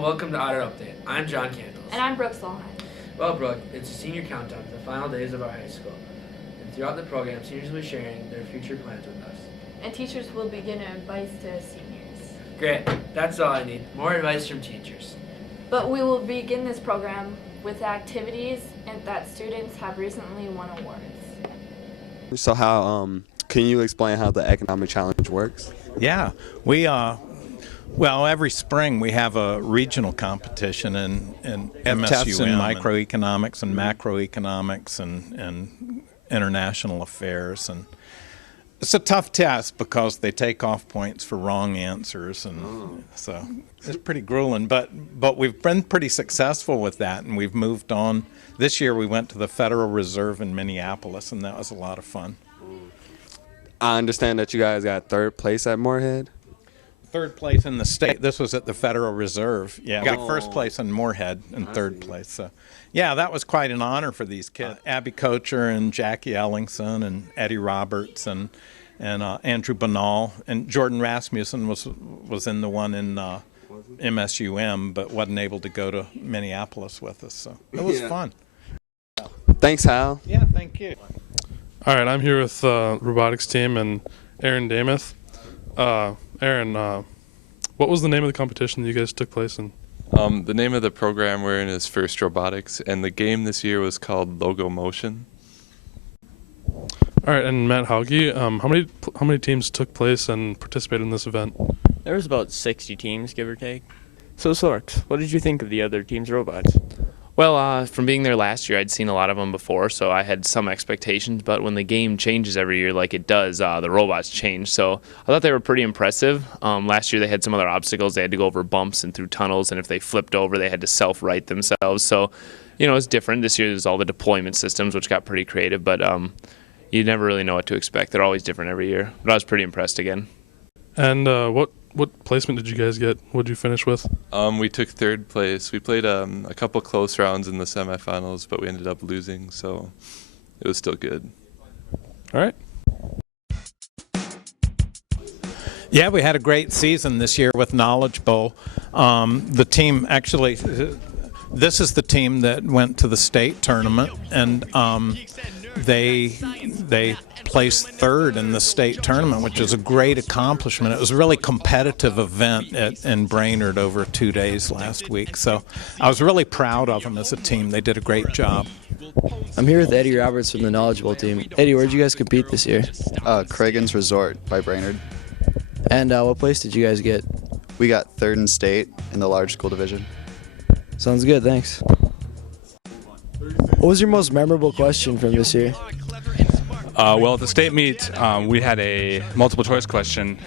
and welcome to Otter Update. I'm John Candles. And I'm Brooke Solheim. Well, Brooke, it's a senior countdown to the final days of our high school. And throughout the program, seniors will be sharing their future plans with us. And teachers will be giving advice to seniors. Great. That's all I need. More advice from teachers. But we will begin this program with activities and that students have recently won awards. So how can you explain how the economic challenge works? Yeah, well, every spring we have a regional competition in MSU in microeconomics and macroeconomics and international affairs, and it's a tough test because they take off points for wrong answers, and so it's pretty grueling. But we've been pretty successful with that, and we've moved on. This year we went to the Federal Reserve in Minneapolis, and that was a lot of fun. I understand that you guys got third place at Moorhead. Third place in the state. This was at the Federal Reserve. Yeah, we got first place in Moorhead and third place. So, yeah, that was quite an honor for these kids. Abby Kocher and Jackie Ellingson and Eddie Roberts and Andrew Banal and Jordan Rasmussen was in the one in MSUM, but wasn't able to go to Minneapolis with us. So it was fun. Thanks, Hal. Yeah, thank you. All right, I'm here with Robotics Team and Aaron Dameth. Aaron, what was the name of the competition that you guys took place in? The name of the program we're in is First Robotics, and the game this year was called Logo Motion. All right, and Matt Hauge, how many teams took place and participated in this event? There was about 60 teams, give or take. So, Sorks, what did you think of the other team's robots? Well, from being there last year, I'd seen a lot of them before, so I had some expectations. But when the game changes every year like it does, the robots change. So I thought they were pretty impressive. Last year they had some other obstacles. They had to go over bumps and through tunnels, and if they flipped over, they had to self-right themselves. So, it's different. This year there's all the deployment systems, which got pretty creative. But you never really know what to expect. They're always different every year. But I was pretty impressed again. And what placement did you guys get? What did you finish with? We took third place. We played a couple close rounds in the semifinals, but we ended up losing, so it was still good. All right. Yeah, we had a great season this year with Knowledge Bowl. The team actually, this is the team that went to the state tournament, and they placed third in the state tournament, which is a great accomplishment. It was a really competitive event in Brainerd over 2 days last week. So I was really proud of them as a team. They did a great job. I'm here with Eddie Roberts from the Knowledgeable team. Eddie, where did you guys compete this year? Cragen's Resort by Brainerd. And what place did you guys get? We got third in state in the large school division. Sounds good, thanks. What was your most memorable question from this year? Well, at the state meet, we had a multiple choice question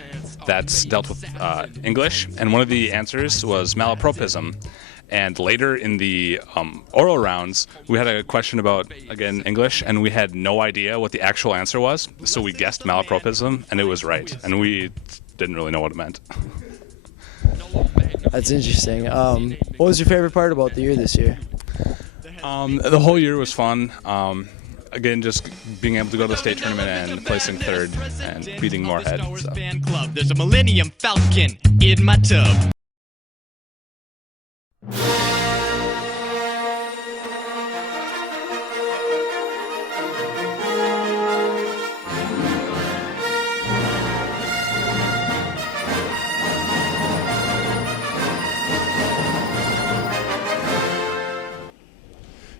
that's dealt with English, and one of the answers was malapropism. And later in the oral rounds, we had a question about, again, English, and we had no idea what the actual answer was, so we guessed malapropism, and it was right, and we didn't really know what it meant. That's interesting. What was your favorite part about the year this year? The whole year was fun. Again, just being able to go to the state tournament and placing third and beating Moorhead. So. There's a Millennium Falcon in my tub.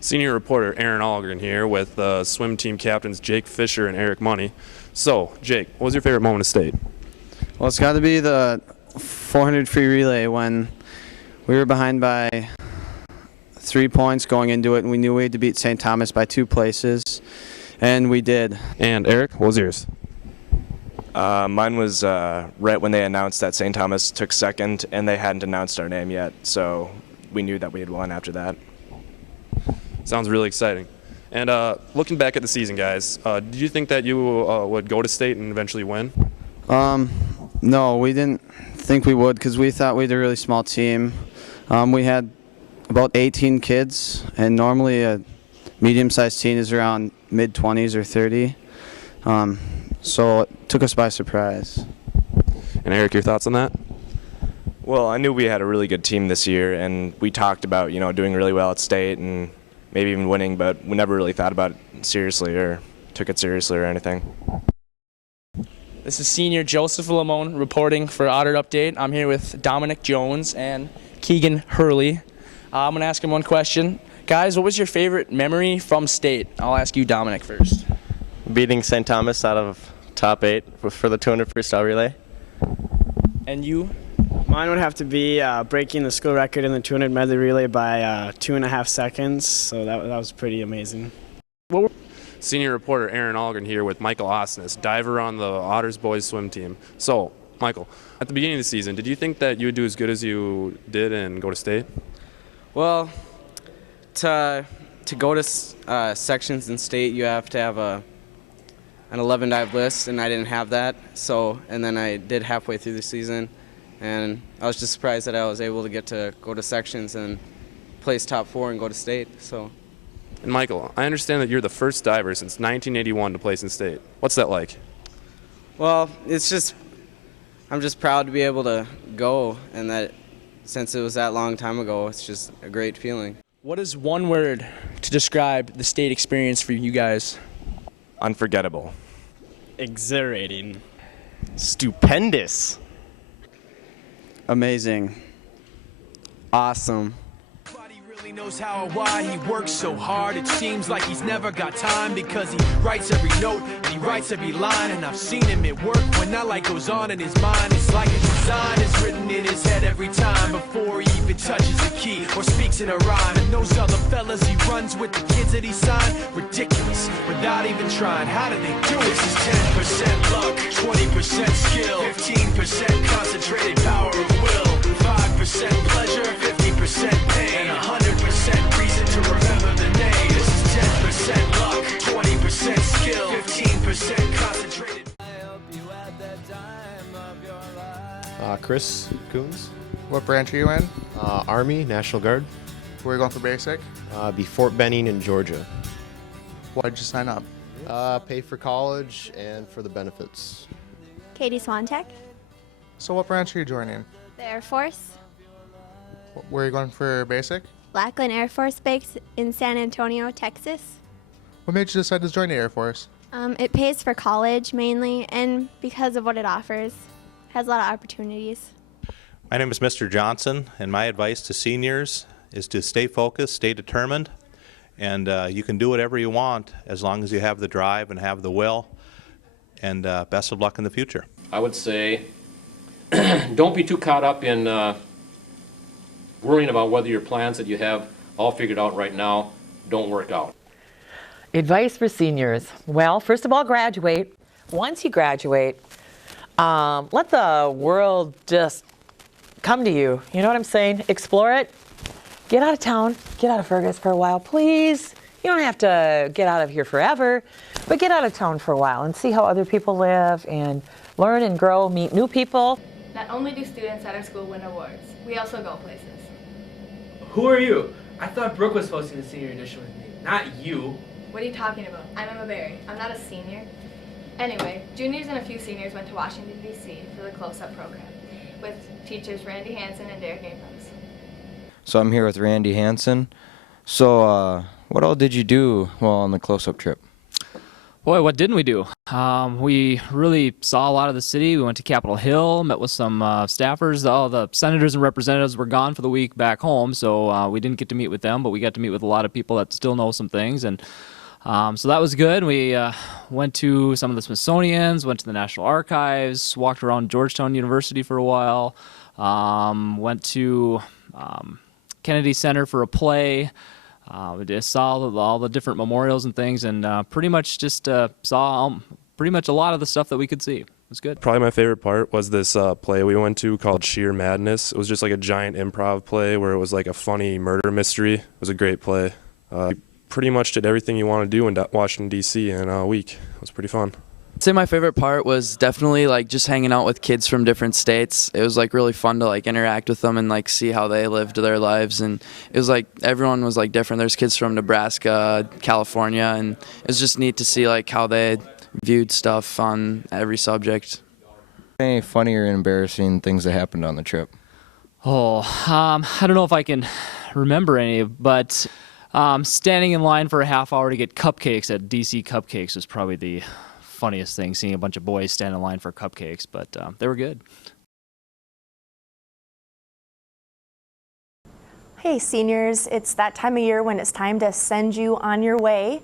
Senior reporter Aaron Algren here with swim team captains Jake Fisher and Eric Money. So, Jake, what was your favorite moment of state? Well, it's got to be the 400 free relay when we were behind by 3 points going into it, and we knew we had to beat St. Thomas by 2 places, and we did. And Eric, what was yours? Mine was right when they announced that St. Thomas took second, and they hadn't announced our name yet, so we knew that we had won after that. Sounds really exciting. And looking back at the season, guys, did you think that you would go to state and eventually win? No, we didn't think we would because we thought we had a really small team. We had about 18 kids, and normally a medium-sized team is around mid-20s or 30. So it took us by surprise. And Eric, your thoughts on that? Well, I knew we had a really good team this year, and we talked about, doing really well at state and maybe even winning, but we never really thought about it seriously or took it seriously or anything. This is senior Joseph Lamone reporting for Otter Update. I'm here with Dominic Jones and Keegan Hurley. I'm going to ask him one question. Guys, what was your favorite memory from state? I'll ask you, Dominic, first. Beating St. Thomas out of top 8 for the 200 freestyle relay. And you? Mine would have to be breaking the school record in the 200 medley relay by 2.5 seconds, so that was pretty amazing. Senior reporter Aaron Algren here with Michael Osnes, diver on the Otters boys swim team. So, Michael, at the beginning of the season, did you think that you would do as good as you did and go to state? Well, to go to sections in state, you have to have an 11 dive list, and I didn't have that. And then I did halfway through the season, and I was just surprised that I was able to go to sections and place top 4 and go to state. And Michael, I understand that you're the first diver since 1981 to place in state. What's that like? Well, I'm just proud to be able to go, and that since it was that long time ago, it's just a great feeling. What is one word to describe the state experience for you guys? Unforgettable. Exhilarating. Stupendous. Amazing. Awesome. Knows how or why he works so hard. It seems like he's never got time because he writes every note and he writes every line. And I've seen him at work when that light goes on in his mind. It's like a design is written in his head every time before he even touches a key or speaks in a rhyme. And those other fellas he runs with, the kids that he signed, ridiculous without even trying. How do they do it? This is 10% luck, 20% skill, 15% concentrated power of will, 5% pleasure, 50% pain, and 100% reason to remember the name. This is 10% luck, 20% skill, 15% concentrated. Chris Coons. What branch are you in? Army, National Guard. Where are you going for basic? Be Fort Benning in Georgia. Why'd you sign up? Pay for college and for the benefits. Katie Swantek, So what branch are you joining? the Air Force, Where are you going for basic? Lackland Air Force Base in San Antonio, Texas. What made you decide to join the Air Force? It pays for college mainly, and because of what it offers, has a lot of opportunities. My name is Mr. Johnson, and my advice to seniors is to stay focused, stay determined, and you can do whatever you want as long as you have the drive and have the will, and best of luck in the future. I would say don't be too caught up in worrying about whether your plans that you have all figured out right now don't work out. Advice for seniors. Well, first of all, graduate. Once you graduate, let the world just come to you. You know what I'm saying? Explore it. Get out of town. Get out of Fergus for a while, please. You don't have to get out of here forever, but get out of town for a while and see how other people live and learn and grow, meet new people. Not only do students at our school win awards, we also go places. Who are you? I thought Brooke was hosting the senior edition with me, not you. What are you talking about? I'm Emma Berry. I'm not a senior. Anyway, juniors and a few seniors went to Washington, D.C. for the close-up program with teachers Randy Hansen and Derek Abrams. So I'm here with Randy Hansen. So what all did you do while on the close-up trip? Boy, what didn't we do? We really saw a lot of the city. We went to Capitol Hill, met with some staffers. All the senators and representatives were gone for the week back home, so we didn't get to meet with them, but we got to meet with a lot of people that still know some things. And so that was good. We went to some of the Smithsonian's, went to the National Archives, walked around Georgetown University for a while, went to Kennedy Center for a play. We just saw all the different memorials and things, and pretty much just saw pretty much a lot of the stuff that we could see. It was good. Probably my favorite part was this play we went to called Sheer Madness. It was just like a giant improv play where it was like a funny murder mystery. It was a great play. We pretty much did everything you want to do in Washington, D.C. in a week. It was pretty fun. I'd say my favorite part was definitely like just hanging out with kids from different states. It was like really fun to like interact with them and like see how they lived their lives, and it was like everyone was like different. There's kids from Nebraska, California, and it was just neat to see like how they viewed stuff on every subject. Any funny or embarrassing things that happened on the trip? I don't know if I can remember any, but standing in line for a half hour to get cupcakes at DC Cupcakes was probably the funniest thing, seeing a bunch of boys stand in line for cupcakes, but they were good. Hey seniors, it's that time of year when it's time to send you on your way.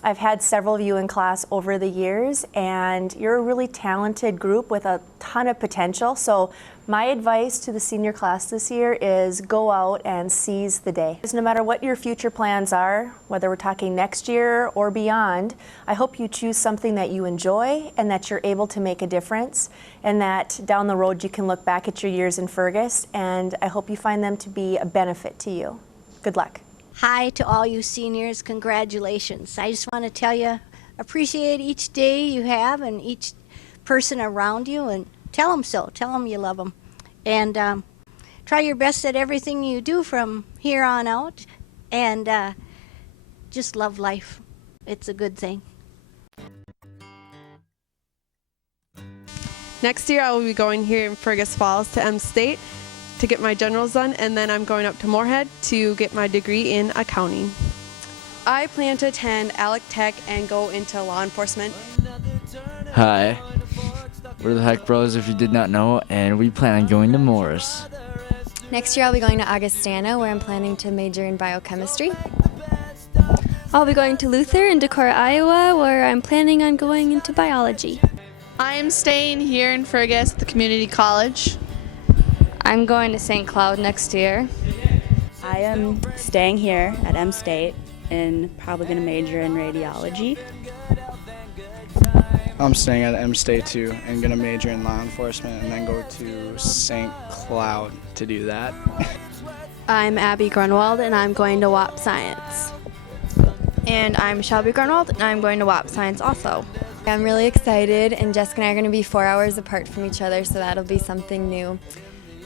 I've had several of you in class over the years, and you're a really talented group with a ton of potential. So my advice to the senior class this year is go out and seize the day. No matter what your future plans are, whether we're talking next year or beyond, I hope you choose something that you enjoy and that you're able to make a difference, and that down the road you can look back at your years in Fergus, and I hope you find them to be a benefit to you. Good luck. Hi to all you seniors, congratulations. I just want to tell you, appreciate each day you have and each person around you, and tell them so. Tell them you love them. And try your best at everything you do from here on out, and just love life. It's a good thing. Next year I will be going here in Fergus Falls to M State to get my generals done, and then I'm going up to Moorhead to get my degree in accounting. I plan to attend Alec Tech and go into law enforcement. Hi, we're the Heck Bros if you did not know, and we plan on going to Morris. Next year I'll be going to Augustana, where I'm planning to major in biochemistry. I'll be going to Luther in Decorah, Iowa, where I'm planning on going into biology. I'm staying here in Fergus at the community college. I'm going to St. Cloud next year. I am staying here at M State and probably going to major in radiology. I'm staying at M State too and going to major in law enforcement and then go to St. Cloud to do that. I'm Abby Grunwald and I'm going to WAP Science. And I'm Shelby Grunwald and I'm going to WAP Science also. I'm really excited, and Jessica and I are going to be 4 hours apart from each other, so that'll be something new.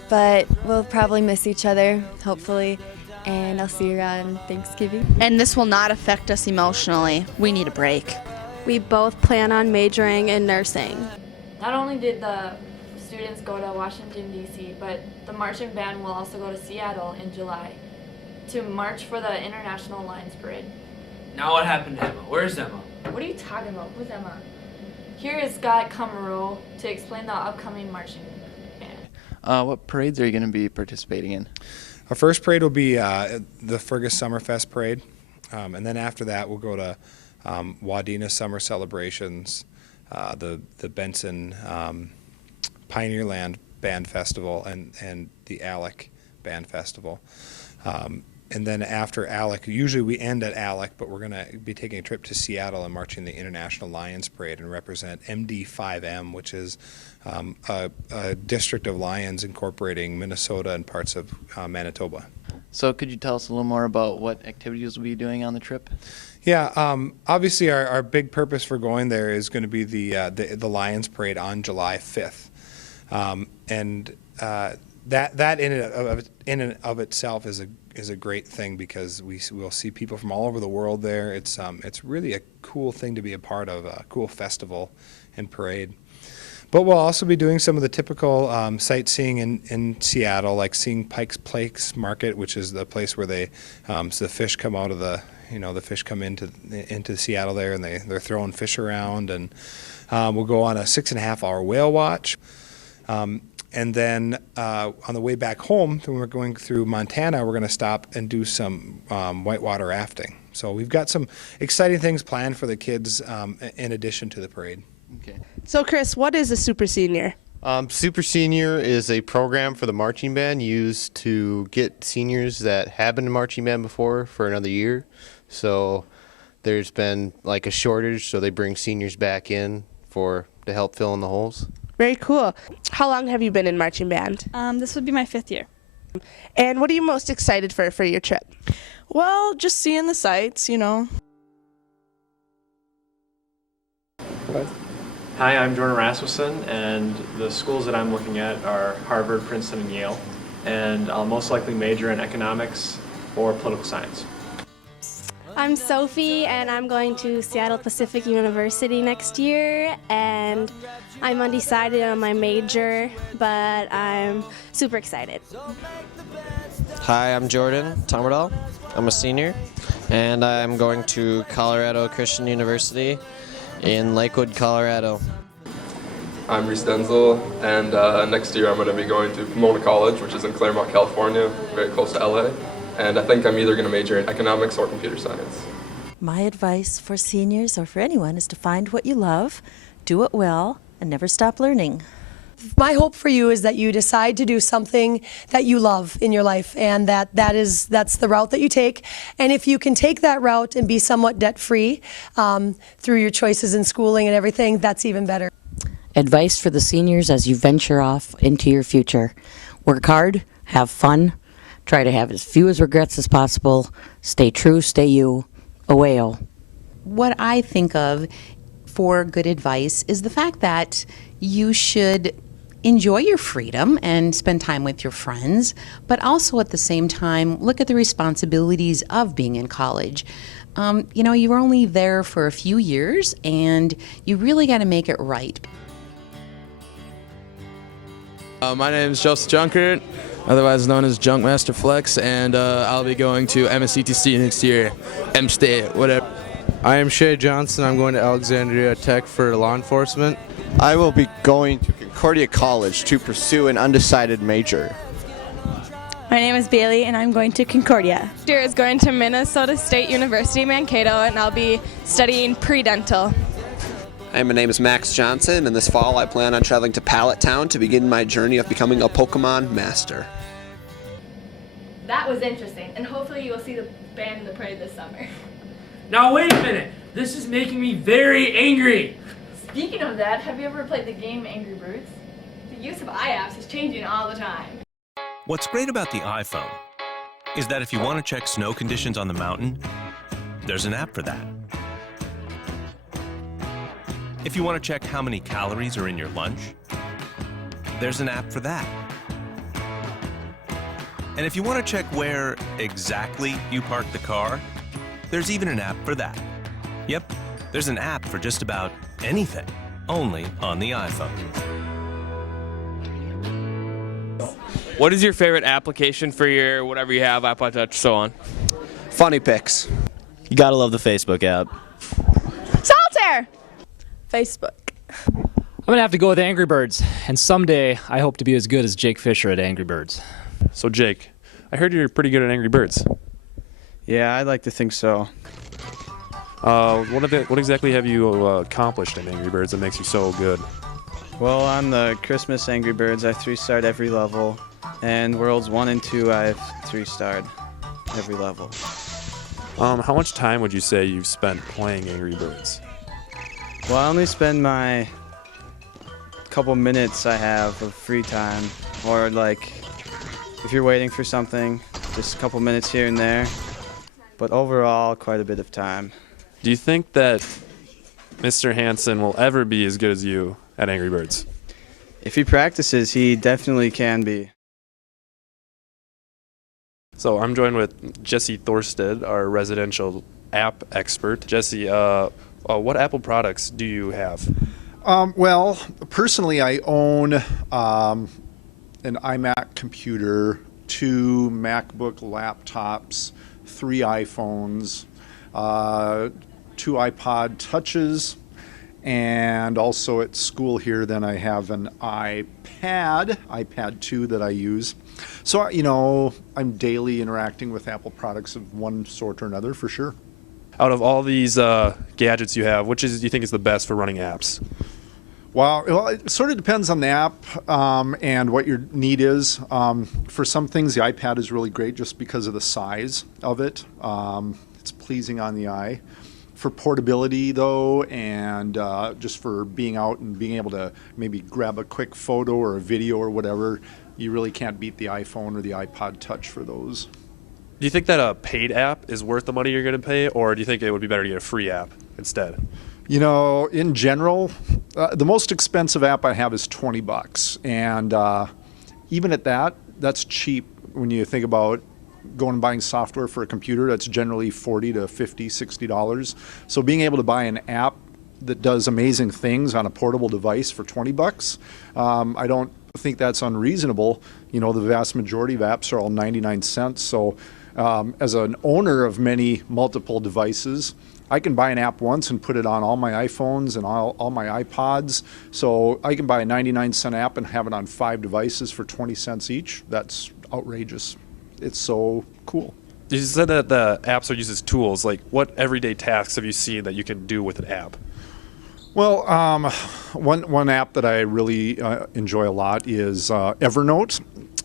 But we'll probably miss each other, hopefully, and I'll see you around Thanksgiving. And this will not affect us emotionally. We need a break. We both plan on majoring in nursing. Not only did the students go to Washington, D.C., but the marching band will also go to Seattle in July to march for the International Lions Parade. Now what happened to Emma? Where's Emma? What are you talking about? Who's Emma? Here is Scott Kummerow to explain the upcoming marching band. What parades are you going to be participating in? Our first parade will be the Fergus Summerfest Parade, and then after that we'll go to Wadena Summer Celebrations, the Benson Pioneerland Band Festival, and the Alec Band Festival. And then after Alec, usually we end at Alec, but we're going to be taking a trip to Seattle and marching the International Lions Parade and represent MD5M, which is a district of Lions incorporating Minnesota and parts of Manitoba. So could you tell us a little more about what activities we'll be doing on the trip? Yeah, obviously our big purpose for going there is going to be the Lions Parade on July 5th. That in and of itself is a great thing, because we'll see people from all over the world there. It's really a cool thing to be a part of, a cool festival and parade. But we'll also be doing some of the typical sightseeing in Seattle, like seeing Pike's Place Market, which is the place where the fish come out of the fish come into Seattle there, and they're throwing fish around, and we'll go on a 6.5-hour whale watch. And then on the way back home, when we're going through Montana, we're going to stop and do some whitewater rafting. So we've got some exciting things planned for the kids in addition to the parade. Okay. So Chris, what is a Super Senior? Super Senior is a program for the marching band used to get seniors that have been in marching band before for another year. So there's been like a shortage, so they bring seniors back in to help fill in the holes. Very cool. How long have you been in marching band? This would be my 5th year. And what are you most excited for your trip? Well, just seeing the sights, Hi, I'm Jordan Rasmussen, and the schools that I'm looking at are Harvard, Princeton, and Yale, and I'll most likely major in economics or political science. I'm Sophie, and I'm going to Seattle Pacific University next year, and I'm undecided on my major, but I'm super excited. Hi, I'm Jordan Tomerdal. I'm a senior, and I'm going to Colorado Christian University in Lakewood, Colorado. I'm Reese Denzel, and next year I'm going to be going to Pomona College, which is in Claremont, California, very close to LA. And I think I'm either going to major in economics or computer science. My advice for seniors or for anyone is to find what you love, do it well, and never stop learning. My hope for you is that you decide to do something that you love in your life, and that's the route that you take. And if you can take that route and be somewhat debt-free through your choices in schooling and everything, that's even better. Advice for the seniors as you venture off into your future. Work hard, have fun, try to have as few as regrets as possible, stay true, stay you, away-o. What I think of for good advice is the fact that you should enjoy your freedom and spend time with your friends, but also at the same time look at the responsibilities of being in college. You were only there for a few years, and you really got to make it right. My name is Joseph Junkert, otherwise known as Junkmaster Flex, and I'll be going to MSCTC next year, M State, whatever. I am Shay Johnson. I'm going to Alexandria Tech for law enforcement. I will be going to Concordia College to pursue an undecided major. My name is Bailey, and I'm going to Concordia. Next year is going to Minnesota State University, Mankato, and I'll be studying pre-dental. Hi, my name is Max Johnson, and this fall I plan on traveling to Pallet Town to begin my journey of becoming a Pokemon master. That was interesting, and hopefully you will see the band in the parade this summer. Now wait a minute. This is making me very angry. Speaking of that, have you ever played the game Angry Birds? The use of iApps is changing all the time. What's great about the iPhone is that if you want to check snow conditions on the mountain, there's an app for that. If you want to check how many calories are in your lunch, there's an app for that. And if you want to check where exactly you parked the car, there's even an app for that. Yep, there's an app for just about anything, only on the iPhone. What is your favorite application for your whatever you have, iPod Touch, so on? Funny Pics. You gotta love the Facebook app. Solitaire! Facebook. I'm going to have to go with Angry Birds, and someday I hope to be as good as Jake Fisher at Angry Birds. So Jake, I heard you're pretty good at Angry Birds. Yeah, I'd like to think so. What exactly have you accomplished in Angry Birds that makes you so good? Well, on the Christmas Angry Birds, I 3-starred every level, and Worlds 1 and 2, I've 3-starred every level. How much time would you say you've spent playing Angry Birds? Well, I only spend my couple minutes I have of free time, or like if you're waiting for something, just a couple minutes here and there, but overall quite a bit of time. Do you think that Mr. Hansen will ever be as good as you at Angry Birds? If he practices, he definitely can be. So I'm joined with Jesse Thorsted, our residential app expert. Jesse, what Apple products do you have? Well, personally, I own an iMac computer, 2 MacBook laptops, 3 iPhones, 2 iPod Touches, and also at school here, then I have an iPad 2 that I use. So, I'm daily interacting with Apple products of one sort or another, for sure. Out of all these gadgets you have, which do you think is the best for running apps? Well, it sort of depends on the app and what your need is. For some things, the iPad is really great just because of the size of it. It's pleasing on the eye. For portability, though, and just for being out and being able to maybe grab a quick photo or a video or whatever, you really can't beat the iPhone or the iPod Touch for those. Do you think that a paid app is worth the money you're going to pay, or do you think it would be better to get a free app instead? In general, the most expensive app I have is $20, and even at that, that's cheap when you think about going and buying software for a computer that's generally $40 to $50, $60. So being able to buy an app that does amazing things on a portable device for $20, I don't think that's unreasonable. You know, the vast majority of apps are all 99 cents. So as an owner of many multiple devices, I can buy an app once and put it on all my iPhones and all my iPods. So I can buy a 99-cent app and have it on 5 devices for 20 cents each. That's outrageous. It's so cool. You said that the apps are used as tools. Like, what everyday tasks have you seen that you can do with an app? Well, one app that I really enjoy a lot is Evernote.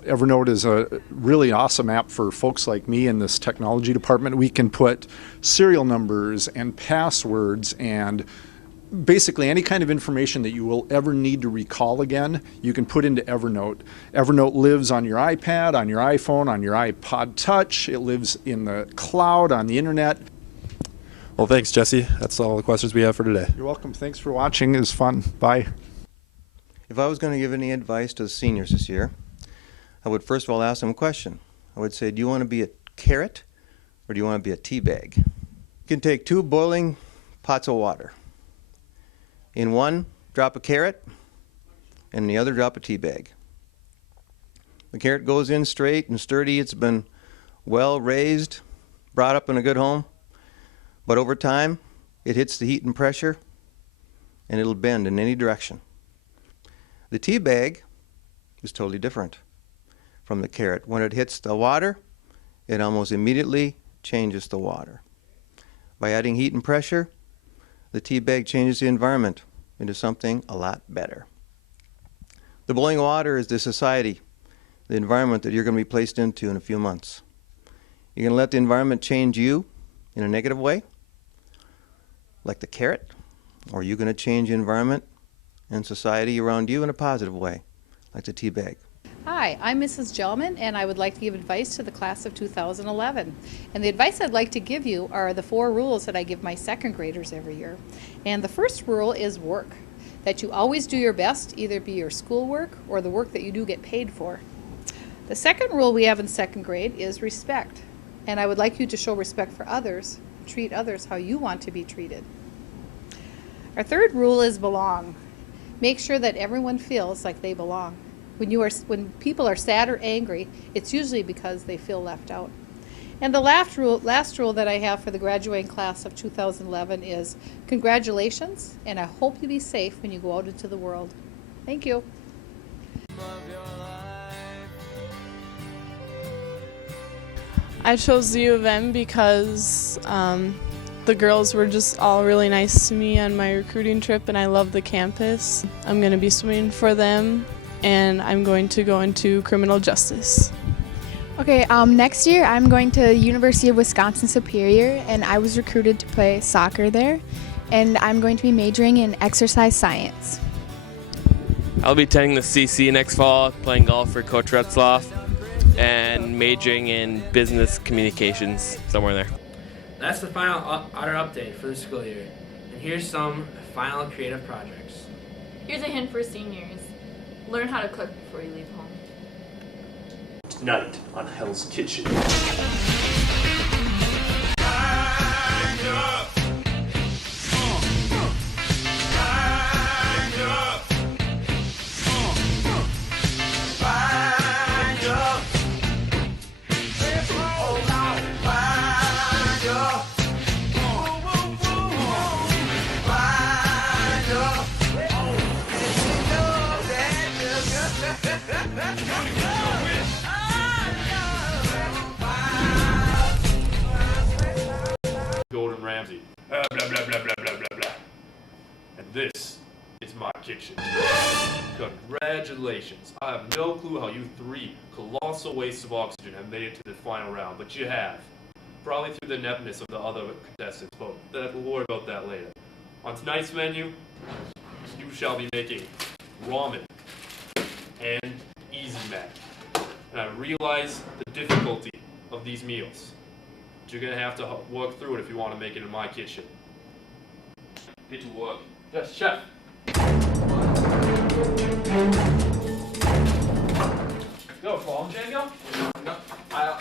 Evernote is a really awesome app for folks like me in this technology department. We can put serial numbers and passwords and basically any kind of information that you will ever need to recall again, you can put into Evernote. Evernote lives on your iPad, on your iPhone, on your iPod Touch. It lives in the cloud, on the internet. Well, thanks, Jesse. That's all the questions we have for today. You're welcome. Thanks for watching. It was fun. Bye. If I was going to give any advice to the seniors this year, I would first of all ask them a question. I would say, do you want to be a carrot or do you want to be a tea bag? You can take 2 boiling pots of water. In one, drop a carrot, and in the other, drop a tea bag. The carrot goes in straight and sturdy. It's been well raised, brought up in a good home. But over time, it hits the heat and pressure, and it'll bend in any direction. The tea bag is totally different from the carrot. When it hits the water, it almost immediately changes the water. By adding heat and pressure, the tea bag changes the environment into something a lot better. The boiling water is the society, the environment that you're going to be placed into in a few months. You're going to let the environment change you in a negative way, like the carrot, or are you going to change the environment and society around you in a positive way, like the tea bag? Hi, I'm Mrs. Gelman, and I would like to give advice to the class of 2011. And the advice I'd like to give you are the 4 rules that I give my 2nd graders every year. And the first rule is work, that you always do your best, either be your schoolwork or the work that you do get paid for. The second rule we have in 2nd grade is respect. And I would like you to show respect for others, treat others how you want to be treated. Our third rule is belong. Make sure that everyone feels like they belong. When people are sad or angry, it's usually because they feel left out. And the last rule that I have for the graduating class of 2011 is congratulations, and I hope you be safe when you go out into the world. Thank you. I chose the U of M because the girls were just all really nice to me on my recruiting trip, and I love the campus. I'm going to be swimming for them, and I'm going to go into criminal justice. Okay, next year I'm going to University of Wisconsin-Superior, and I was recruited to play soccer there, and I'm going to be majoring in exercise science. I'll be attending the CC next fall, playing golf for Coach Retzloff, and majoring in business communications, somewhere there. That's the final Otter update for the school year. And here's some final creative projects. Here's a hint for seniors. Learn how to cook before you leave home. Tonight on Hell's Kitchen. Gordon Ramsay. Blah, blah, blah, blah, blah, blah, blah. And this is my kitchen. Congratulations. I have no clue how you 3 colossal wastes of oxygen have made it to the final round, but you have. Probably through the ineptness of the other contestants, but we'll worry about that later. On tonight's menu, you shall be making ramen and easy mac. And I realize the difficulty of these meals. But you're gonna have to work through it if you want to make it in my kitchen. Get to work. Yes, chef. Go, fall, Django? No,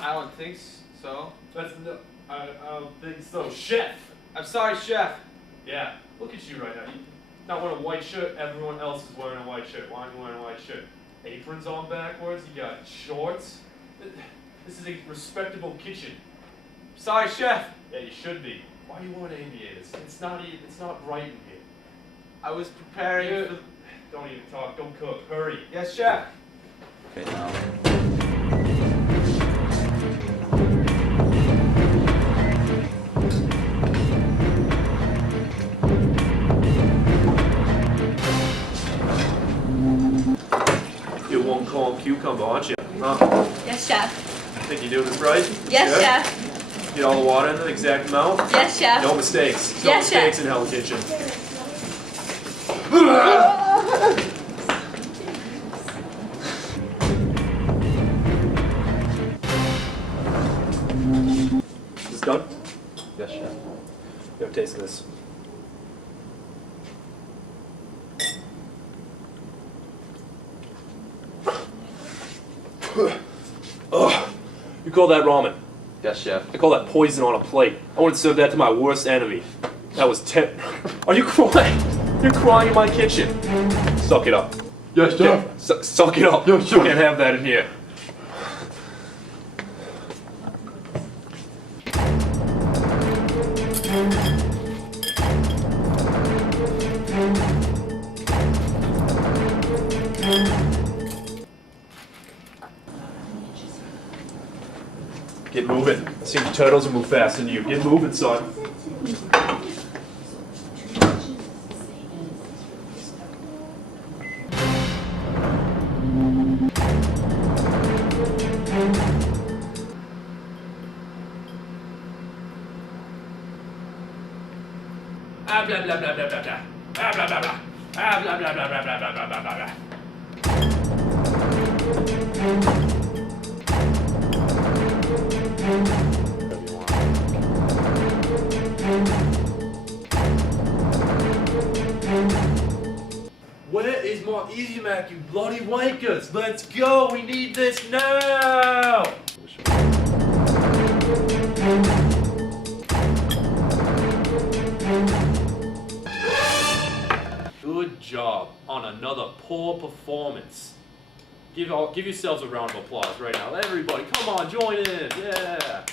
I don't think so. I don't think so. Chef! I'm sorry, Chef. Yeah, look at you right now. You not wearing a white shirt, everyone else is wearing a white shirt. Why aren't you wearing a white shirt? Aprons on backwards, you got shorts. This is a respectable kitchen. Sorry, Chef. Yeah, you should be. Why are you wearing aviators? It's not bright in here. I was preparing for... Don't even talk, don't cook, hurry. Yes, Chef. Okay, now. You're one calm cucumber, aren't you? Huh? Yes, Chef. Think you're doing this right? Yes, Good? Chef. Get all the water in the exact amount? Yes, Chef. No mistakes. No Yes, Chef. mistakes in Hell Kitchen. Is this done? Yes, Chef. You have a taste of this. Ugh. You call that ramen? Yes, Chef. I call that poison on a plate. I wouldn't serve that to my worst enemy. That was Are you crying? You're crying in my kitchen. Suck it up. Yes, Chef. Suck it up. Yes, Chef. You can't have that in here. Get moving. I've seen the turtles will move faster than you. Get moving, son. Ah, blah, blah, blah, blah, blah, blah. Ah, blah, blah, blah. Ah, blah, blah, blah, blah, blah, blah, blah, blah, blah. Where is my Easy Mac, you bloody wankers? Let's go! We need this now! Good job on another poor performance. Give yourselves a round of applause right now. Everybody, come on, join in. Yeah.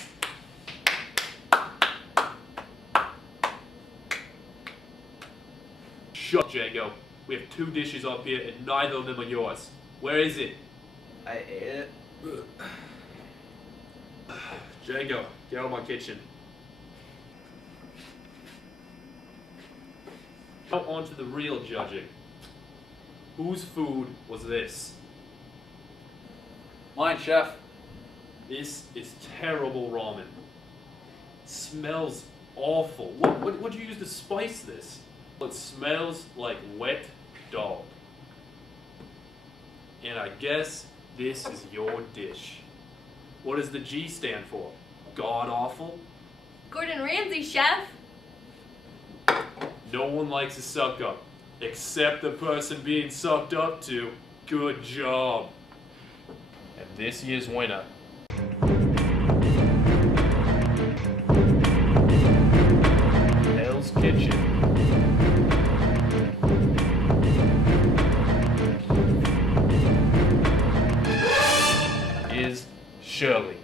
Shut, Django. We have 2 dishes up here and neither of them are yours. Where is it? I ate it. Django, get out of my kitchen. Now on to the real judging. Whose food was this? Mine, Chef. This is terrible ramen. Smells awful. What'd you use to spice this? It smells like wet dog. And I guess this is your dish. What does the G stand for? God awful? Gordon Ramsay, Chef. No one likes a suck up, except the person being sucked up to. Good job. And this year's winner. Hell's Kitchen. Is Shirley.